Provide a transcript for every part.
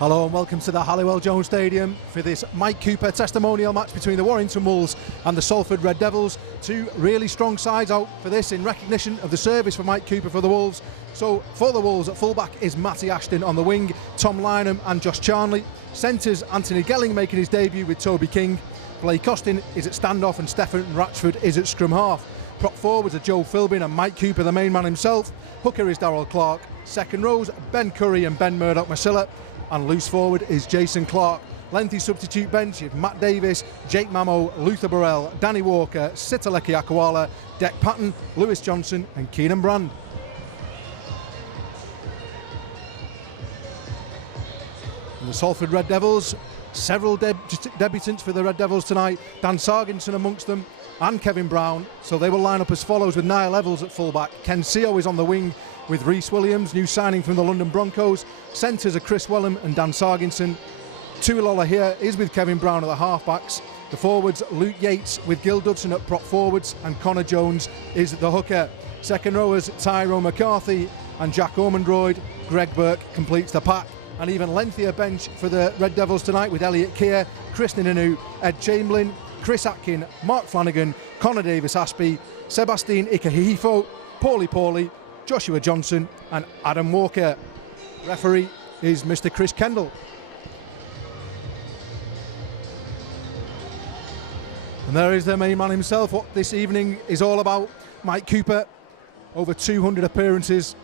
Hello and welcome to the Halliwell Jones Stadium for this Mike Cooper testimonial match between the Warrington Wolves and the Salford Red Devils. Two really strong sides out for this in recognition of the service for Mike Cooper for the Wolves. So for the Wolves at fullback is Matty Ashton, on the wing Tom Lynham and Josh Charnley. Centres Anthony Gelling making his debut with Toby King. Blake Costin is at standoff and Stefan Ratchford is at scrum half. Prop forwards are Joe Philbin and Mike Cooper, the main man himself. Hooker is Darryl Clark. Second rows Ben Curry and Ben Murdoch-Masilla. And loose forward is Jason Clark. Lengthy substitute bench is Matt Davis, Jake Mamo, Luther Burrell, Danny Walker, Sitaleki Akwala, Deck Patton, Lewis Johnson and Keenan Brand. And the Salford Red Devils, several debutants for the Red Devils tonight. Dan Sarginson amongst them and Kevin Brown. So they will line up as follows with Niall Evans at fullback. Ken Seo is on the wing with Rhys Williams, new signing from the London Broncos. Centres are Chris Wellham and Dan Sarginson. Tuilola here is with Kevin Brown at the halfbacks. The forwards, Luke Yates with Gil Dudson at prop forwards and Connor Jones is the hooker. Second rowers, Tyrone McCarthy and Jack Ormondroyd. Greg Burke completes the pack. An even lengthier bench for the Red Devils tonight with Elliot Keir, Chris Ninanu, Ed Chamberlain, Chris Atkin, Mark Flanagan, Connor Davis-Aspey, Sebastian Ikahihifo, Paulie, Joshua Johnson and Adam Walker. Referee is Mr. Chris Kendall. And there is the main man himself. What this evening is all about. Mike Cooper, over 200 appearances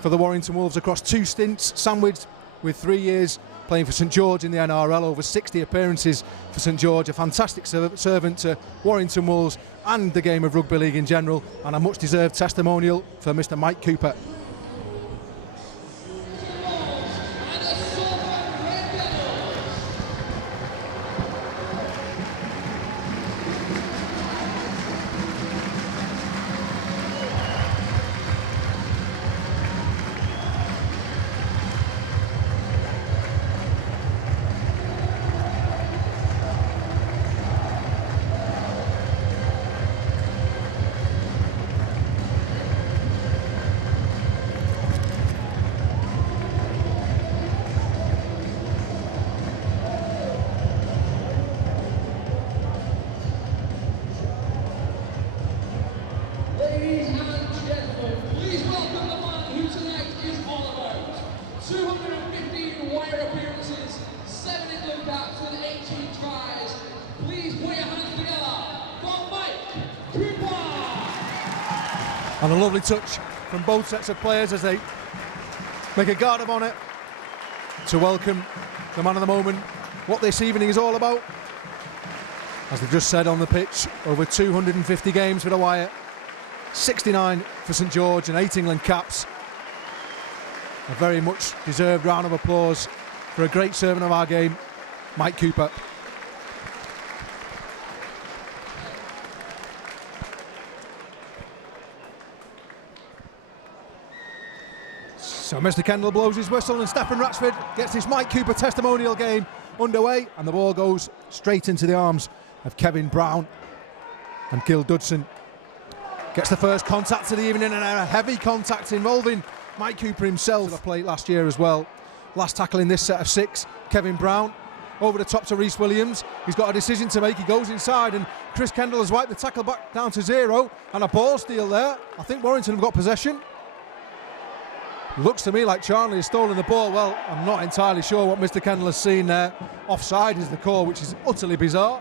for the Warrington Wolves across two stints, sandwiched with 3 years playing for St George in the NRL, over 60 appearances for St George, a fantastic servant to Warrington Wolves and the game of rugby league in general, and a much deserved testimonial for Mr. Mike Cooper. And a lovely touch from both sets of players as they make a guard of honour to welcome the man of the moment. What this evening is all about, as they've just said on the pitch, over 250 games for the Wire, 69 for St George and 8 England caps. A very much deserved round of applause for a great servant of our game, Mike Cooper. So Mr. Kendall blows his whistle and Stefan Ratchford gets this Mike Cooper testimonial game underway, and the ball goes straight into the arms of Kevin Brown, and Gil Dudson gets the first contact of the evening, and a heavy contact involving Mike Cooper himself. The plate last year as well. Last tackle in this set of 6, Kevin Brown over the top to Rhys Williams. He's got a decision to make. He goes inside and Chris Kendall has wiped the tackle back down to 0, and a ball steal there. I think Warrington have got possession. Looks to me like Charnley has stolen the ball. Well, I'm not entirely sure what Mr. Kendall has seen there. Offside is the call, which is utterly bizarre.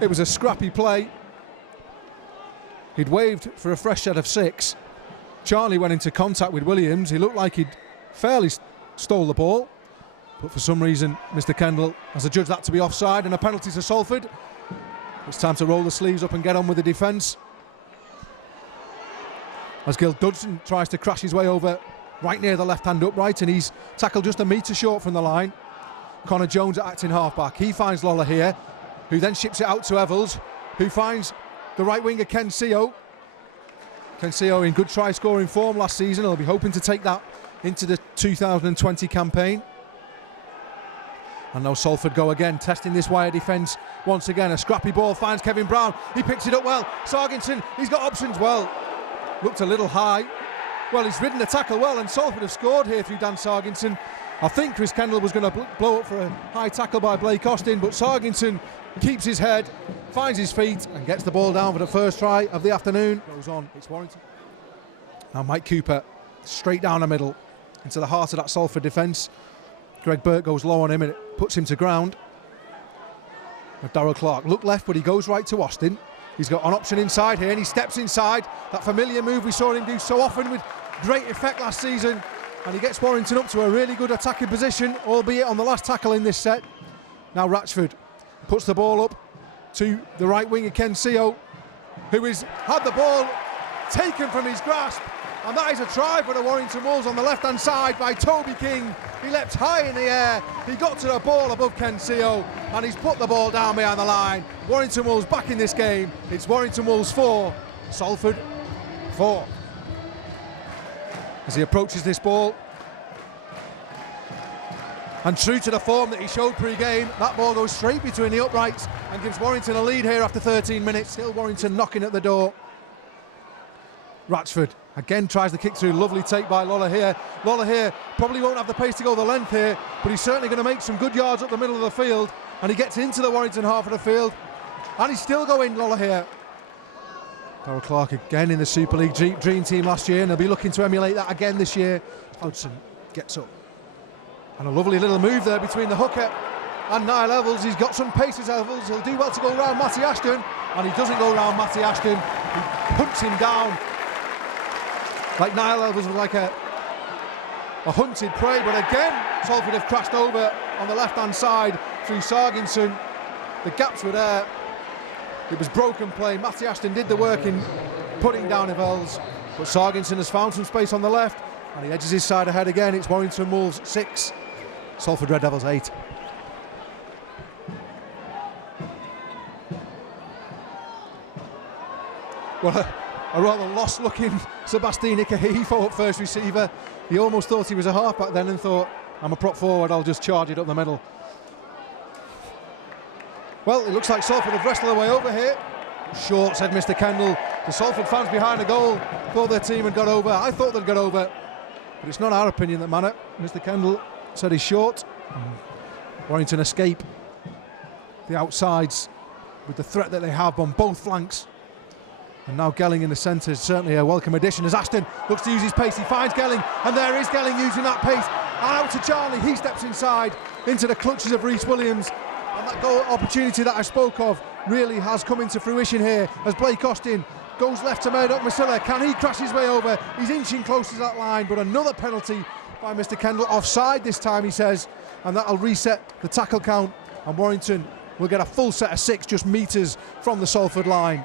It was a scrappy play. He'd waved for a fresh set of 6. Charnley went into contact with Williams. He looked like he'd fairly stole the ball, but for some reason Mr. Kendall has adjudged that to be offside and a penalty to Salford. It's time to roll the sleeves up and get on with the defence, as Gil Dudson tries to crash his way over right near the left-hand upright, and he's tackled just a metre short from the line. Connor Jones at acting half-back. He finds Lola here, who then ships it out to Evels, who finds the right winger Ken Seo. Ken Seo in good try-scoring form last season. He'll be hoping to take that into the 2020 campaign. And now Salford go again, testing this Wire defence once again. A scrappy ball finds Kevin Brown. He picks it up well. Sarginson, he's got options. Well, looked a little high. Well, he's ridden the tackle well, and Salford have scored here through Dan Sarginson. I think Chris Kendall was going to blow up for a high tackle by Blake Austin, but Sarginson keeps his head, finds his feet, and gets the ball down for the first try of the afternoon. Goes on, it's Warrington. Now Mike Cooper, straight down the middle, into the heart of that Salford defence. Greg Burke goes low on him, and it puts him to ground. Darrell Clark look left, but he goes right to Austin. He's got an option inside here, and he steps inside. That familiar move we saw him do so often with great effect last season. And he gets Warrington up to a really good attacking position, albeit on the last tackle in this set. Now Ratchford puts the ball up to the right winger Ken Seo, who has had the ball taken from his grasp. And that is a try for the Warrington Wolves on the left-hand side by Toby King. He leapt high in the air, he got to the ball above Ken Seo, and he's put the ball down behind the line. Warrington Wolves back in this game. It's Warrington Wolves 4, Salford 4. As he approaches this ball, and true to the form that he showed pre-game, that ball goes straight between the uprights and gives Warrington a lead here after 13 minutes. Still Warrington knocking at the door. Ratchford again tries the kick through. Lovely take by Lola here. Lola here probably won't have the pace to go the length here, but he's certainly going to make some good yards up the middle of the field, and he gets into the Warrington half of the field, and he's still going, Lola here. Darrell Clark again in the Super League Dream Team last year, and they'll be looking to emulate that again this year. Hudson gets up, and a lovely little move there between the hooker and Niall Evans. He's got some pace as Evans. He'll do well to go round Matty Ashton, and he doesn't go round Matty Ashton. He punts him down like Niall Evans was like a hunted prey. But again, Salford have crashed over on the left-hand side through Sarginson. The gaps were there. It was broken play. Matty Ashton did the work in putting down Evels, but Sarginson has found some space on the left, and he edges his side ahead again. It's Warrington Wolves 6, Salford Red Devils 8. Well, a rather lost-looking Sebastian Ikahiefo at first receiver. He almost thought he was a half-back then and thought, I'm a prop forward, I'll just charge it up the middle. Well, it looks like Salford have wrestled their way over here. Short, said Mr. Kendall. The Salford fans behind the goal thought their team had got over. I thought they'd got over, but it's not our opinion that matter. Mr. Kendall said he's short. Warrington escape the outsides with the threat that they have on both flanks. And now Gelling in the centre is certainly a welcome addition as Ashton looks to use his pace. He finds Gelling, and there is Gelling using that pace. And out to Charlie, he steps inside into the clutches of Rhys Williams. And that goal opportunity that I spoke of really has come into fruition here as Blake Austin goes left to Murdoch Masilla. Can he crash his way over? He's inching close to that line, but another penalty by Mr. Kendall. Offside this time, he says, and that'll reset the tackle count. And Warrington will get a full set of 6 just metres from the Salford line.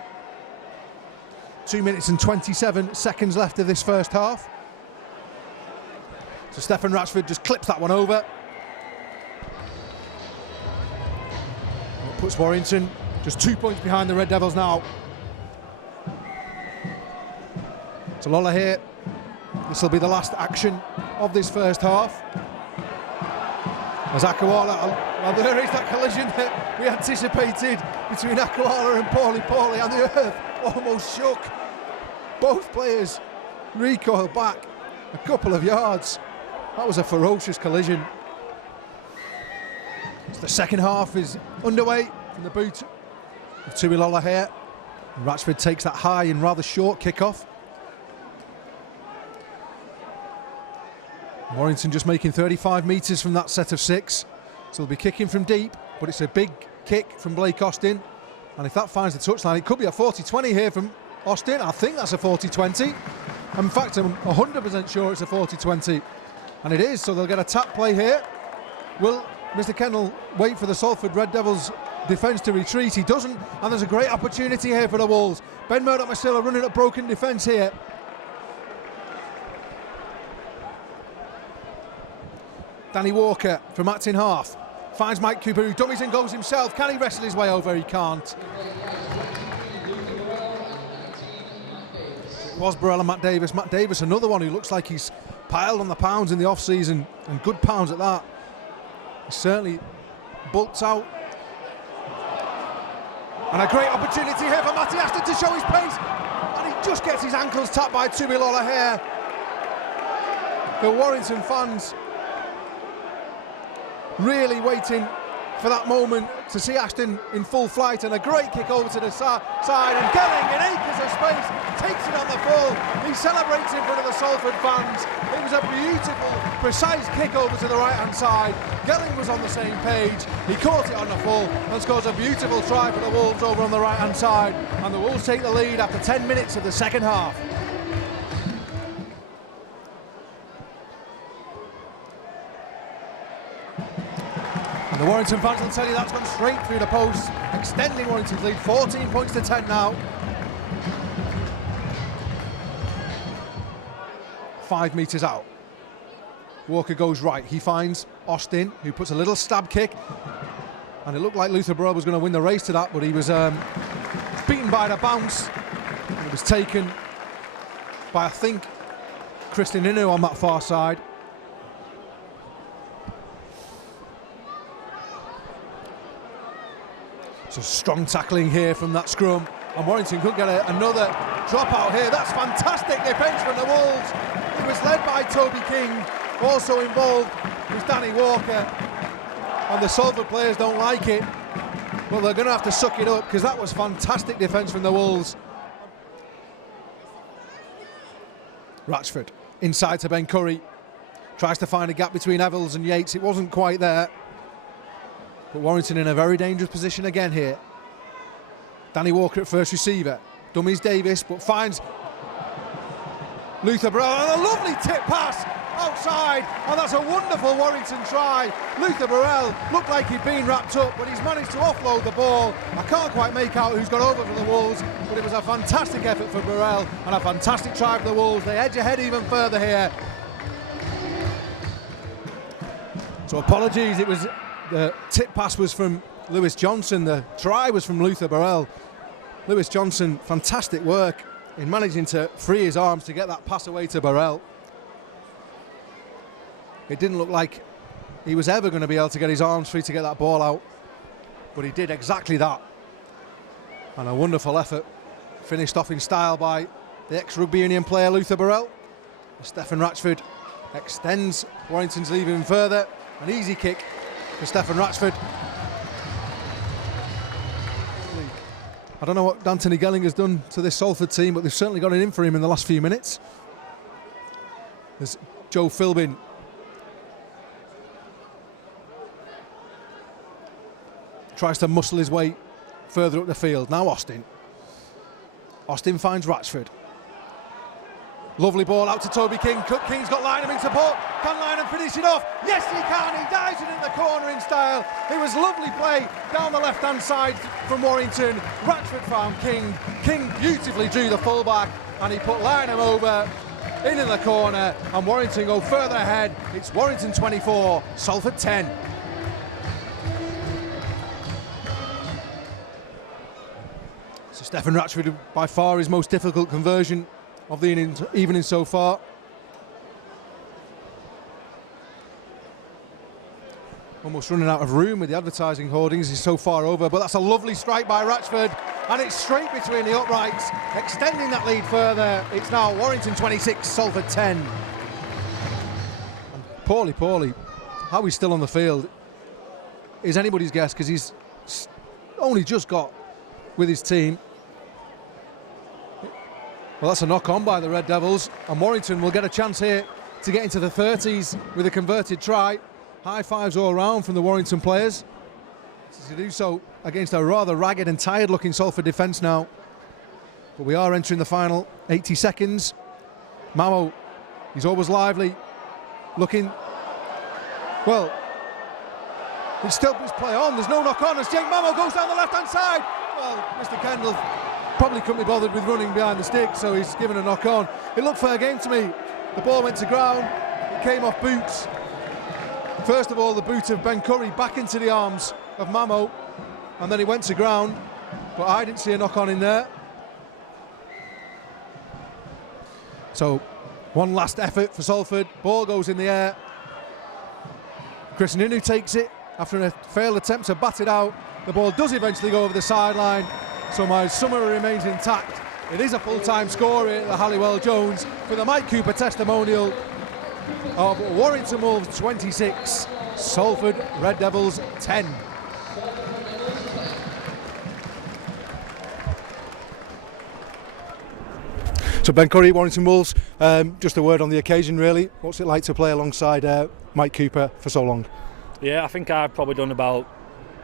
2 minutes and 27 seconds left of this first half. So Stefan Ratchford just clips that one over. And it puts Warrington just 2 points behind the Red Devils now. So Lola here. This will be the last action of this first half. As Akawala, well, there is that collision that we anticipated between Akawala and Paulie, and the earth almost shook. Both players recoiled back a couple of yards. That was a ferocious collision. So the second half is underway from the boot of Tuilola here. And Ratchford takes that high and rather short kickoff. Warrington just making 35 metres from that set of 6. So they'll be kicking from deep, but it's a big kick from Blake Austin. And if that finds the touchline, it could be a 40-20 here from Austin. I think that's a 40-20. In fact, I'm 100% sure it's a 40-20. And it is, so they'll get a tap play here. Will Mr. Kendall wait for the Salford Red Devils defence to retreat? He doesn't, and there's a great opportunity here for the Wolves. Ben Murdoch Masilla running at broken defence here. Danny Walker from Acton half finds Mike Cooper, who dummies and goes himself. Can he wrestle his way over? He can't. It was Burrell and Matt Davis. Matt Davis, another one who looks like he's piled on the pounds in the off-season, and good pounds at that. He's certainly bulked out. And a great opportunity here for Matty Ashton to show his pace. And he just gets his ankles tapped by Tuilola here. the Warrington fans really waiting for that moment to see Ashton in full flight, and a great kick over to the side, and Gelling in acres of space takes it on the full. He celebrates in front of the Salford fans. It was a beautiful, precise kick over to the right-hand side. Gelling was on the same page. He caught it on the full and scores a beautiful try for the Wolves over on the right-hand side, and the Wolves take the lead after 10 minutes of the second half. And the Warrington fans will tell you that's gone straight through the post, extending Warrington's lead, 14 points to 10 now. 5 metres out. Walker goes right. He finds Austin, who puts a little stab kick. And it looked like Luther Burrell was going to win the race to that, but he was beaten by the bounce. It was taken by, I think, Christian Inu on that far side. So strong tackling here from that scrum, and Warrington could get another drop out here. That's fantastic defence from the Wolves. It was led by Toby King. Also involved was Danny Walker, and the Salford players don't like it, but they're going to have to suck it up because that was fantastic defence from the Wolves. Ratchford inside to Ben Curry, tries to find a gap between Evels and Yates. It wasn't quite there. But Warrington in a very dangerous position again here. Danny Walker at first receiver. Dummies Davis, but finds Luther Burrell. And a lovely tip pass outside. And that's a wonderful Warrington try. Luther Burrell looked like he'd been wrapped up, but he's managed to offload the ball. I can't quite make out who's got over for the Wolves, but it was a fantastic effort for Burrell and a fantastic try for the Wolves. They edge ahead even further here. So apologies, it was... The tip pass was from Lewis Johnson. The try was from Luther Burrell. Lewis Johnson, fantastic work in managing to free his arms to get that pass away to Burrell. It didn't look like he was ever going to be able to get his arms free to get that ball out, but he did exactly that. And a wonderful effort, finished off in style by the ex-Rugby Union player Luther Burrell. Stefan Ratchford extends Warrington's lead even further. An easy kick for Stefan Ratchford. I don't know what Anthony Gelling has done to this Salford team, but they've certainly got it in for him in the last few minutes. There's Joe Philbin. Tries to muscle his way further up the field. Now Austin. Austin finds Ratchford. Lovely ball out to Toby King. King's got Lynham in support. Can Lynham finish it off? Yes, he can. He dives it in the corner in style. It was lovely play down the left-hand side from Warrington. Ratchford found King. King beautifully drew the fullback, and he put Lynham over in the corner, and Warrington go further ahead. It's Warrington 24, Salford 10. So Stefan Ratchford, by far his most difficult conversion of the evening so far. Almost running out of room with the advertising hoardings. He's so far over, but that's a lovely strike by Ratchford, and it's straight between the uprights, extending that lead further. It's now Warrington 26, Salford 10. And poorly, how he's still on the field is anybody's guess, because he's only just got with his team. Well, that's a knock-on by the Red Devils, and Warrington will get a chance here to get into the 30s with a converted try. High fives all round from the Warrington players to do so against a rather ragged and tired-looking Salford defence now. But we are entering the final 80 seconds. Mamo, he's always lively, looking well. It's still his play on. There's no knock-on as Jake Mamo goes down the left-hand side. Well, Mr. Kendall probably couldn't be bothered with running behind the stick, so he's given a knock-on. It looked fair game to me. The ball went to ground. It came off boots. First of all, the boot of Ben Curry back into the arms of Mamo, and then it went to ground, but I didn't see a knock-on in there. So, one last effort for Salford. Ball goes in the air. Chris Ninu takes it after a failed attempt to bat it out. The ball does eventually go over the sideline, so my summary remains intact. It is a full-time score here at the Halliwell Jones for the Mike Cooper Testimonial. of Warrington Wolves 26, Salford Red Devils 10. So Ben Curry, Warrington Wolves, just a word on the occasion really. What's it like to play alongside Mike Cooper for so long? Yeah, I think I've probably done about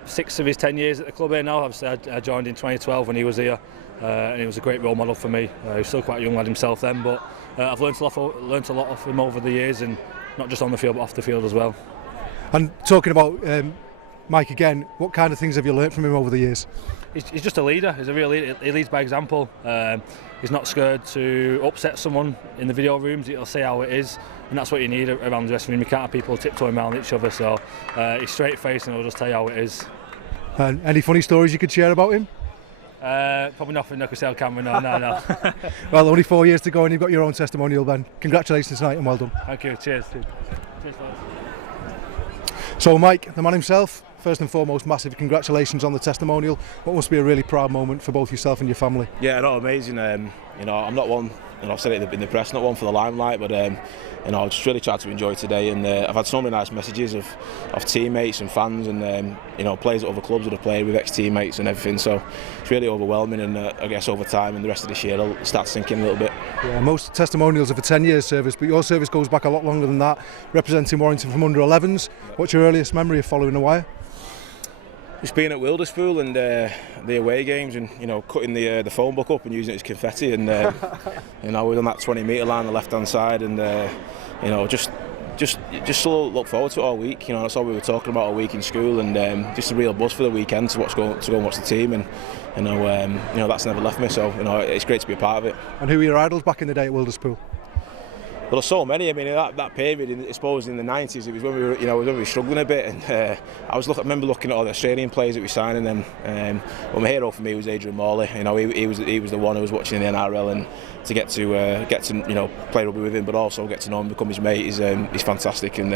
6 of his 10 years at the club here now. Obviously I joined in 2012 when he was here, and he was a great role model for me. He was still quite a young lad himself then, but I've learnt a lot of him over the years, and not just on the field but off the field as well. And talking about Mike again, what kind of things have you learnt from him over the years? He's just a leader. He's a real leader. He leads by example. He's not scared to upset someone in the video rooms. He'll say how it is, and that's what you need around the dressing room. You can't have people tiptoeing around each other, so he's straight faced and he'll just tell you how it is. And any funny stories you could share about him? Probably nothing I could say on camera, no. Well, only 4 years to go and you've got your own testimonial, Ben. Congratulations tonight and well done. Thank you, cheers. Cheers, so Mike, the man himself, first and foremost, massive congratulations on the testimonial. What must be a really proud moment for both yourself and your family? Yeah, no, amazing. I'm not one, I've said it in the press, not one for the limelight, but I just really tried to enjoy today, and I've had so many nice messages of teammates and fans, and players at other clubs that have played with ex-teammates and everything. So it's really overwhelming, and I guess over time and the rest of this year it'll start sinking a little bit. Yeah, most testimonials are for 10 years service, but your service goes back a lot longer than that, representing Warrington from under 11s. What's your earliest memory of following the wire? Just being at Wilderspool and the away games, and cutting the phone book up and using it as confetti, and we were on that 20-metre line on the left-hand side, and just look forward to it all week. That's all we were talking about all week in school, and just a real buzz for the weekend to go and watch the team, and that's never left me. So it's great to be a part of it. And who were your idols back in the day at Wilderspool? Well, there's so many. I mean, that period, I suppose in the 90s, it was when we were struggling a bit, and I remember looking at all the Australian players that we signed, and then my hero for me was Adrian Morley. He was the one who was watching in the NRL, and to get to play rugby with him, but also get to know him, become his mate, is fantastic. And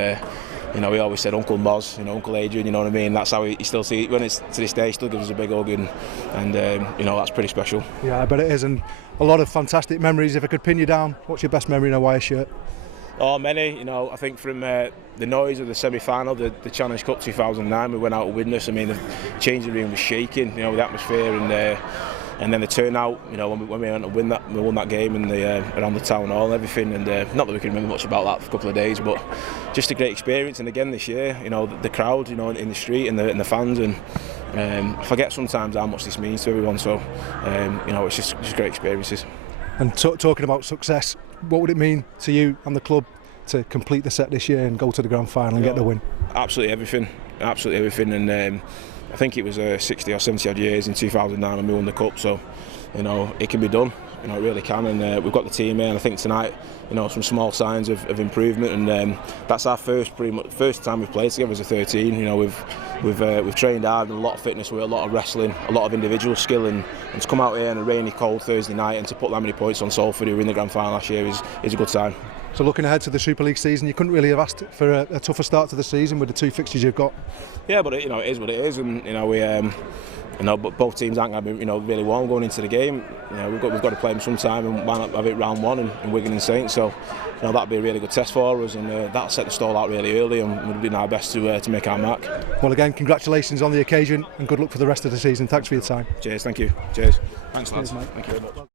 we always said Uncle Moz, Uncle Adrian. You know what I mean? That's how he still sees it. When it's to this day, he still gives us a big hug, and that's pretty special. Yeah, I bet it is, and a lot of fantastic memories. If I could pin you down, what's your best memory in a wire shirt? Oh, many. I think from the noise of the semi-final, the Challenge Cup 2009, we went out with witness. I mean, the changing room was shaking. The atmosphere, and then the turnout. When we went and we won that game, and around the town hall and everything. And not that we can remember much about that for a couple of days, but just a great experience. And again this year, the crowd, in the street, and the fans, and I forget sometimes how much this means to everyone. So it's just great experiences. And talking about success, what would it mean to you and the club to complete the set this year and go to the grand final and get the win? Absolutely everything, and I think it was 60 or 70 odd years in 2009 when we won the cup, so it can be done, it really can, and we've got the team here, and I think tonight some small signs of improvement, and that's our first time we've played together as a 13. We've trained hard, and a lot of fitness with a lot of wrestling, a lot of individual skill, and to come out here on a rainy, cold Thursday night and to put that many points on Salford, who were in the grand final last year, is a good sign. So looking ahead to the Super League season, you couldn't really have asked for a tougher start to the season with the 2 fixtures you've got. Yeah, but it is what it is, and but both teams aren't going to be really warm going into the game. We've got to play them sometime, and why not have it round 1 in Wigan and Saints? So that'll be a really good test for us, and that'll set the stall out really early, and we'll do our best to make our mark. Well, again, congratulations on the occasion, and good luck for the rest of the season. Thanks for your time. Cheers, thank you. Cheers. Thanks, lads. Cheers, mate. Thank you very much.